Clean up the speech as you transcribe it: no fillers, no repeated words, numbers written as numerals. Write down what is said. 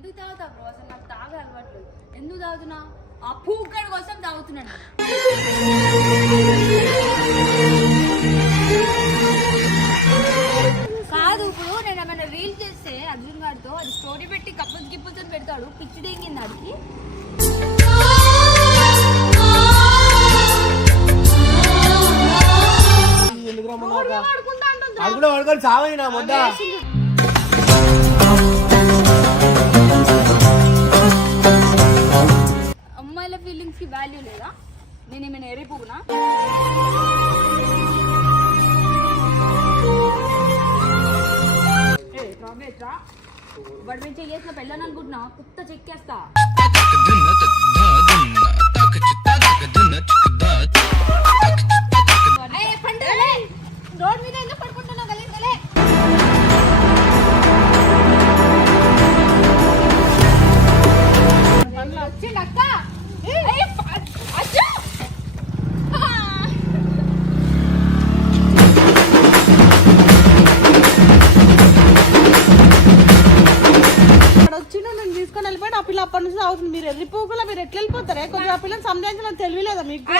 ఎందుకు తాగుతా బ్రో? అసలు నాకు తాగే అలవాట్లేదు. ఎందుకు తాగుతున్నా? ఆ పూకడ కోసం తాగుతున్నాను. కాదు, ఇప్పుడు నేను ఏమైనా రీల్ చేస్తే అర్జున్ గారితో అది స్టోరీ పెట్టి కప్పుల్స్ గిప్పుల్స్ అని పెడతాడు. పిచ్చి డేంగింది ఆడికి. అమ్మాయిల ఫీలింగ్స్ కి వాల్యూ లేదా? నేను ఏమైనా ఎరిపోగునా? వాడు మేము చేసిన పెళ్ళని అనుకుంటున్నా, కుత్త చెక్కేస్తా. రోడ్ మీద ఎందుకు పడుకుంటున్నావు? గలీజ్గలే వచ్చిండు అక్క. నేను తీసుకొని వెళ్ళిపోయి ఆ పిల్ల అప్పటి నుంచి అవుతుంది. మీరు వెళ్ళిపోకుండా మీరు ఎట్లా వెళ్ళిపోతారే? కొంచెం ఆ పిల్లని సంజాయించడం తెలియలేదా మీకు?